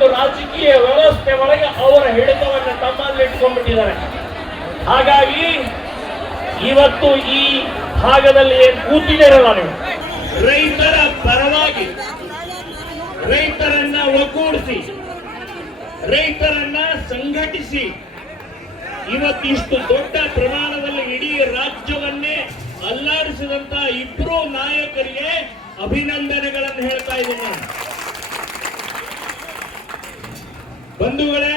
ವ್ಯವಸ್ಥೆ ಒಳಗೆ ಅವರ ಹಿಡಿತವನ್ನು ತಮ್ಮಲ್ಲಿ ಇಟ್ಕೊಂಡ್ಬಿಟ್ಟಿದ್ದಾರೆ. ಹಾಗಾಗಿ ಇವತ್ತು ಈ ಭಾಗದಲ್ಲಿ ಏನು ಕೂತಿದ್ದೀರಲ್ಲ ನೀವು? ರೈತರ ಪರವಾಗಿ ರೈತರನ್ನ ಒಗ್ಗೂಡಿಸಿ, ರೈತರನ್ನ ಸಂಘಟಿಸಿ, ಇವತ್ತಿಷ್ಟು ದೊಡ್ಡ ಪ್ರಮಾಣದಲ್ಲಿ ಇಡೀ ರಾಜ್ಯವನ್ನೇ ಅಲ್ಲಾಡಿಸಿದಂತ ಇಬ್ರು ನಾಯಕರಿಗೆ ಅಭಿನಂದನೆಗಳನ್ನು ಹೇಳ್ತಾ ಇದ್ದೀನಿ ನಾನು. ಬಂಧುಗಳೇ,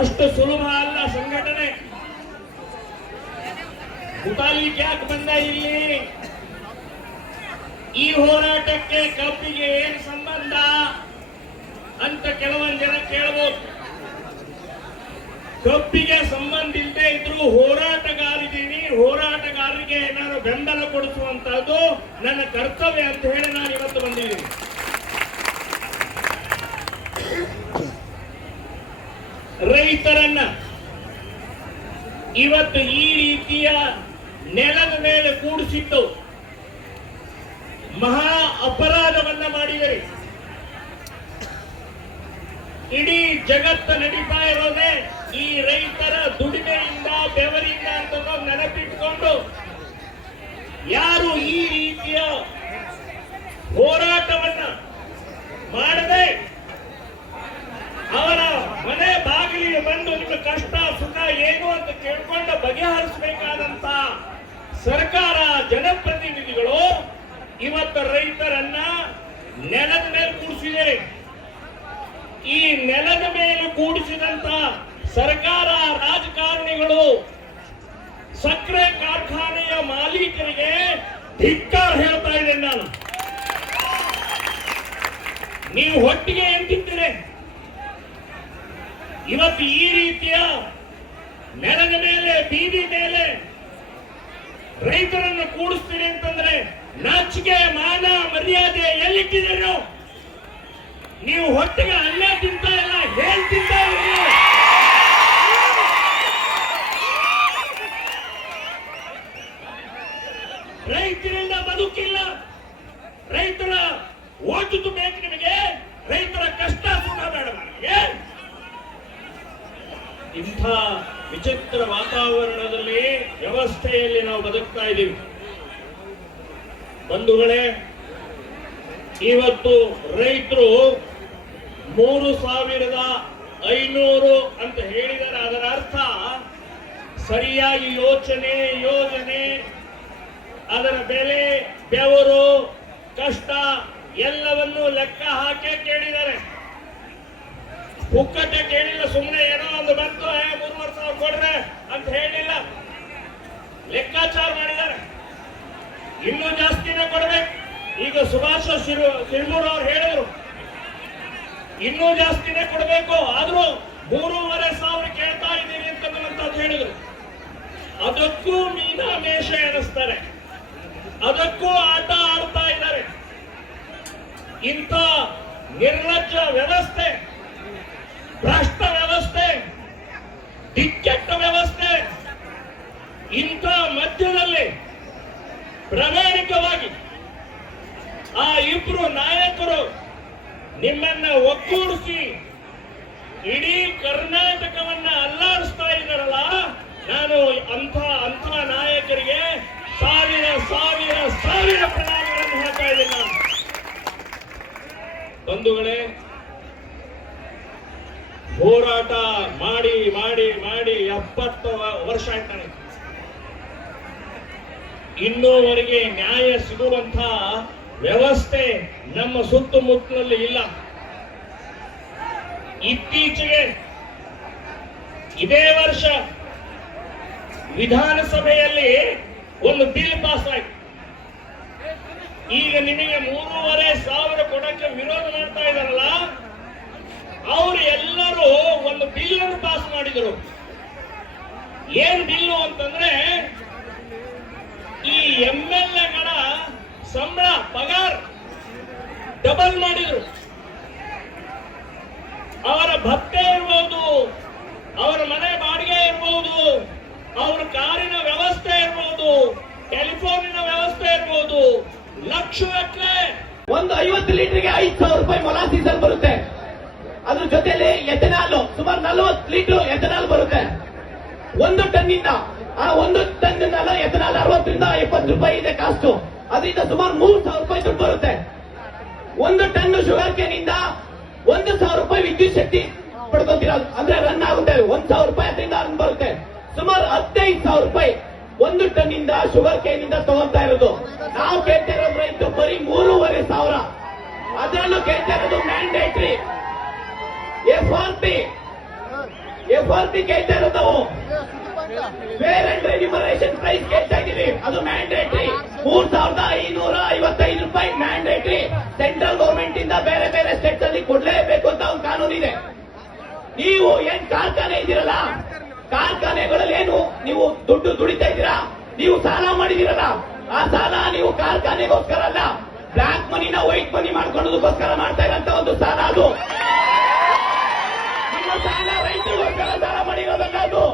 ಅಷ್ಟು ಸುಲಭ ಅಲ್ಲ ಸಂಘಟನೆ. ಮುತಾಲಿಕ್ ಯಾಕೆ ಬಂದ ಇಲ್ಲಿ? ಈ ಹೋರಾಟಕ್ಕೆ ಕಬ್ಬಿಗೆ ಏನ್ ಸಂಬಂಧ ಅಂತ ಕೆಲವೊಂದು ಜನ ಕೇಳಬಹುದು ಕಬ್ಬಿಗೆ ಸಂಬಂಧ ಇಲ್ಲದೆ ಇದ್ರು ಹೋರಾಟಗಾರಿದ್ದೀನಿ, ಹೋರಾಟಗಾರರಿಗೆ ಏನಾದ್ರು ಬೆಂಬಲ ಕೊಡಿಸುವಂತಹದ್ದು ನನ್ನ ಕರ್ತವ್ಯ ಅಂತ ಹೇಳಿ ನಾನು ಇವತ್ತು ಬಂದಿದ್ದೀನಿ. ರೈತರನ್ನ ಇವತ್ತು ಈ ರೀತಿಯ ನೆಲದ ಮೇಲೆ ಕೂಡಿಸಿದ್ದು ಮಹಾ ಅಪರಾಧವನ್ನ ಮಾಡಿದರೆ ಇಡೀ ಜಗತ್ತ ನಡೀತಾ ಇರೋದೇ ಈ ರೈತರ ದುಡಿಮೆಯಿಂದ, ಬೆವರಿಂದ ಅಂತ ನೆನಪಿಟ್ಕೊಂಡು ಯಾರು ಈ ರೀತಿಯ ಹೋರಾಟವನ್ನ ಮಾಡದೆ ಅವರ ಮನೆ ಬಾಗಿಲಿಗೆ ಬಂದು ನಿಮ್ಮ ಕಷ್ಟ, ಸುಖ ಏನು ಅಂತ ಕೇಳ್ಕೊಂಡು ಬಗೆಹರಿಸಬೇಕಾದಂತ ಸರ್ಕಾರ, ಜನಪ್ರತಿನಿಧಿಗಳು ಇವತ್ತು ರೈತರನ್ನ ನೆಲದ ಮೇಲೆ ಕೂಡಿಸಿದೆ ಈ ನೆಲದ ಮೇಲೆ ಕೂಡಿಸಿದಂತ ಸರ್ಕಾರ, ರಾಜಕಾರಣಿಗಳು ಸಕ್ಕರೆ ಕಾರ್ಖಾನೆಯ ಮಾಲೀಕರಿಗೆ ಧಿಕ್ಕಾರ ಹೇಳ್ತಾ ಇದ್ದೇನೆ ನಾನು. ನೀವು ಹೊಟ್ಟಿಗೆ ತಿಂತೀರಿ ಇವತ್ತು ಈ ರೀತಿಯ ನೆಲದ ಮೇಲೆ, ಬೀದಿ ಮೇಲೆ ರೈತರನ್ನು ಕೂಡಿಸ್ತೀರಿ ಅಂತಂದ್ರೆ ನಾಚಿಕೆ, ಮಾನ, ಮರ್ಯಾದೆ ಎಲ್ಲಿಟ್ಟಿದ್ದೀರಿ ನೀವು ಹೊಟ್ಟೆಗೆ ಅನ್ನ ತಿಂತ ಇಲ್ಲ, ಹೇಳ್ ತಿಂತ ಇದ್ದೀರಿ. ರೈತರಿಂದ ಬದುಕಿಲ್ಲ. ರೈತರ ಓಟು ಬೇಕು ನಿಮಗೆ ರೈತರ ಕಷ್ಟ ಸುಖ ಬೇಡ ನಿಮಗೆ ಇಂಥ ವಿಚಿತ್ರ ವಾತಾವರಣದಲ್ಲಿ ವ್ಯವಸ್ಥೆಯಲ್ಲಿ ನಾವು ಬದುಕ್ತಾ ಇದ್ದೀವಿ. ಬಂಧುಗಳೇ, ಇವತ್ತು ರೈತರು ಮೂರು ಸಾವಿರದ ಐನೂರು ಅಂತ ಹೇಳಿದರೆ ಅದರ ಅರ್ಥ ಸರಿಯಾಗಿ ಯೋಚನೆ, ಯೋಜನೆ, ಅದರ ಬೆಲೆ, ಬೆವರು, ಕಷ್ಟ ಎಲ್ಲವನ್ನು ಲೆಕ್ಕ ಹಾಕಿ ಕೇಳಿದ್ದಾರೆ. ಪುಕ್ಕಟ್ಟೆ ಕೇಳಿಲ್ಲ ಸುಮ್ಮನೆ ಏನೋ ಒಂದು ಬಂತು ಮೂರುವರೆ ಸಾವಿರ ಕೊಡ್ರೆ ಅಂತ ಹೇಳಿಲ್ಲ. ಲೆಕ್ಕಾಚಾರ ಮಾಡಿದ್ದಾರೆ. ಇನ್ನೂ ಜಾಸ್ತಿನೇ ಕೊಡ್ಬೇಕು. ಈಗ ಸುಭಾಷ್ ಸಿರ್ಮೂರ್ ಅವ್ರು ಹೇಳಿದ್ರು, ಇನ್ನೂ ಜಾಸ್ತಿನೇ ಕೊಡಬೇಕು. ಆದ್ರೂ ಮೂರುವರೆ ಸಾವಿರ ಕೇಳ್ತಾ ಇದ್ದೀರಿ ಅಂತಕ್ಕಂಥದ್ದು ಹೇಳಿದ್ರು. ಅದಕ್ಕೂ ಮೀನಾ ಮೇಷ ಎನಿಸ್ತಾರೆ. ಅದಕ್ಕೂ ಆಟ ಆಡ್ತಾ ಇದ್ದಾರೆ. ಇಂಥ ನಿರ್ಲಜ್ಜ ವ್ಯವಸ್ಥೆ ಭ್ರಷ್ಟ ವ್ಯವಸ್ಥೆ ದಿಕ್ಕೆಟ್ಟ ವ್ಯವಸ್ಥೆ ಇಂಥ ಮಧ್ಯದಲ್ಲಿ ಪ್ರಾಮಾಣಿಕವಾಗಿ ಆ ಇಬ್ರು ನಾಯಕರು ನಿಮ್ಮನ್ನ ಒಗ್ಗೂಡಿಸಿ ಇಡೀ ಕರ್ನಾಟಕವನ್ನ ಅಲ್ಲಾಡಿಸ್ತಾ ಇದ್ದಾರಲ್ಲ, ನಾನು ಅಂಥ ಅಂಥ ನಾಯಕರಿಗೆ ಸಾವಿರ ಸಾವಿರ ಸಾವಿರ ಪ್ರಣಾಮಗಳನ್ನು ಹೇಳ್ತಾ ಇದ್ದೀನಿ ನಾನು. ಬಂಧುಗಳೇ, ಹೋರಾಟ ಮಾಡಿ ಮಾಡಿ ಮಾಡಿ ಎಪ್ಪತ್ತು ವರ್ಷ ಆಯ್ತು ನನಗೆ. ಇನ್ನೂವರೆಗೆ ನ್ಯಾಯ ಸಿಗುವಂತ ವ್ಯವಸ್ಥೆ ನಮ್ಮ ಸುತ್ತಮುತ್ತಲಲ್ಲಿ ಇಲ್ಲ. ಇತ್ತೀಚೆಗೆ ಇದೇ ವರ್ಷ ವಿಧಾನಸಭೆಯಲ್ಲಿ ಒಂದು ಬಿಲ್ ಪಾಸ್ ಆಯ್ತು ಈಗ ನಿಮಗೆ ಮೂರುವರೆ ಸಾವಿರ ಕೊಡಕ್ಕೆ ವಿರೋಧ ಮಾಡ್ತಾ ಇದಾರಲ್ಲ ಅವರು ಎಲ್ಲರೂ ಒಂದು ಬಿಲ್ ಅನ್ನು ಪಾಸ್ ಮಾಡಿದರು. ಏನ್ ಬಿಲ್ಲು ಅಂತಂದ್ರೆ ಈ ಎಂ ಎಲ್ ಎಗಳ ಸಂಬಳ, ಪಗಾರ್ ಡಬಲ್ ಮಾಡಿದ್ರು. ಅವರ ಭತ್ತೆ ಇರ್ಬೋದು, ಅವರ ಮನೆ ಬಾಡಿಗೆ ಇರ್ಬೋದು, ಅವರ ಕಾರಿನ ವ್ಯವಸ್ಥೆ ಇರ್ಬೋದು ಟೆಲಿಫೋನಿನ ವ್ಯವಸ್ಥೆ ಇರ್ಬೋದು ಲಕ್ಷಗಟ್ಟಲೆ ಒಂದು ಐವತ್ತು ಲೀಟರ್ಗೆ ಐದು ಸಾವಿರ ರೂಪಾಯಿ ಮೊಲಾಸಿಸಲ್ ಬರುತ್ತೆ. ಅದು ಅದ್ರ ಜೊತೆಯಲ್ಲಿ ಎಥೆನಾಲ್, ಸುಮಾರು ನಲವತ್ತು ಲೀಟರ್ ಎಥೆನಾಲ್ ಬರುತ್ತೆ. ಒಂದು ಟನ್ನಿಂದ, ಆ ಒಂದು ಟನ್ ಎಥೆನಾಲ್ ಅರವತ್ತರಿಂದ ಎಪ್ಪತ್ತು ರೂಪಾಯಿ ಇದೆ ಕಾಸ್ಟು. ಅದರಿಂದ ಸುಮಾರು ಮೂರು ಸಾವಿರ ರೂಪಾಯಿ ದುಡ್ಡು ಬರುತ್ತೆ. ಒಂದು ಟನ್ ಶುಗರ್ ಕೇನಿಂದ ಒಂದು ಸಾವಿರ ರೂಪಾಯಿ ವಿದ್ಯುತ್ ಶಕ್ತಿ ಪಡ್ಕೊಂತೀರ, ಅಂದ್ರೆ ರನ್ ಆಗುತ್ತೆ. ಒಂದ್ ಸಾವಿರ ರೂಪಾಯಿ ಅದರಿಂದ ರನ್ ಬರುತ್ತೆ. ಸುಮಾರು ಹದಿನೈದು ಸಾವಿರ ರೂಪಾಯಿ ಒಂದು ಟನ್ ಇಂದ ಶುಗರ್ ಕೇನ್ ಇಂದ ತಗೊಂತಾ ಇರೋದು. ನಾವು ಕೇಳ್ತಾ ಇರೋದು ರೈತ ಬರೀ ಮೂರುವರೆ ಸಾವಿರ. ಅದರಲ್ಲೂ ಕೇಳ್ತಾ ಇರೋದು mandatory F R P F R P ಕೇಳ್ತಾ ಇರೋದು ಪೇರೆಂಟ್ ರಿಮರೇಷನ್ ಪ್ರೈಸ್ ಹೆಚ್ಚಾಗಿದೆ. ಅದು ಮ್ಯಾಂಡೇಟ್ರಿ ಮೂರ್ ಸಾವಿರದ ಐನೂರ ಐವತ್ತೈದು ರೂಪಾಯಿ ಮ್ಯಾಂಡೇಟ್ರಿ ಸೆಂಟ್ರಲ್ ಗೌರ್ಮೆಂಟ್ ಇಂದ ಬೇರೆ ಬೇರೆ ಸ್ಟೇಟ್ಸ್ ಅಲ್ಲಿ ಕೊಡ್ಲೇಬೇಕು ಅಂತ ಒಂದು ಕಾನೂನಿದೆ ನೀವು ಏನ್ ಕಾರ್ಖಾನೆ ಇದ್ದೀರಲ್ಲ? ಕಾರ್ಖಾನೆಗಳಲ್ಲಿ ಏನು ನೀವು ದುಡ್ಡು ದುಡಿತಾ ಇದ್ದೀರಾ? ನೀವು ಸಾಲ ಮಾಡಿದಿರಲ್ಲ ಆ ಸಾಲ ನೀವು ಕಾರ್ಖಾನೆಗೋಸ್ಕರ ಅಲ್ಲ ಬ್ಲಾಕ್ ಮನಿನ ವೈಟ್ ಮನಿ ಮಾಡ್ಕೊಳ್ಳೋದಕ್ಕೋಸ್ಕರ ಮಾಡ್ತಾ ಇರೋಂತ ಒಂದು ಸಾಲ ಅದು. ನಿಮ್ಮ ಸಾಲ ರೈತರಿಗೋಸ್ಕರ ಸಾಲ ಮಾಡಿರೋದಲ್ಲ ಅದು.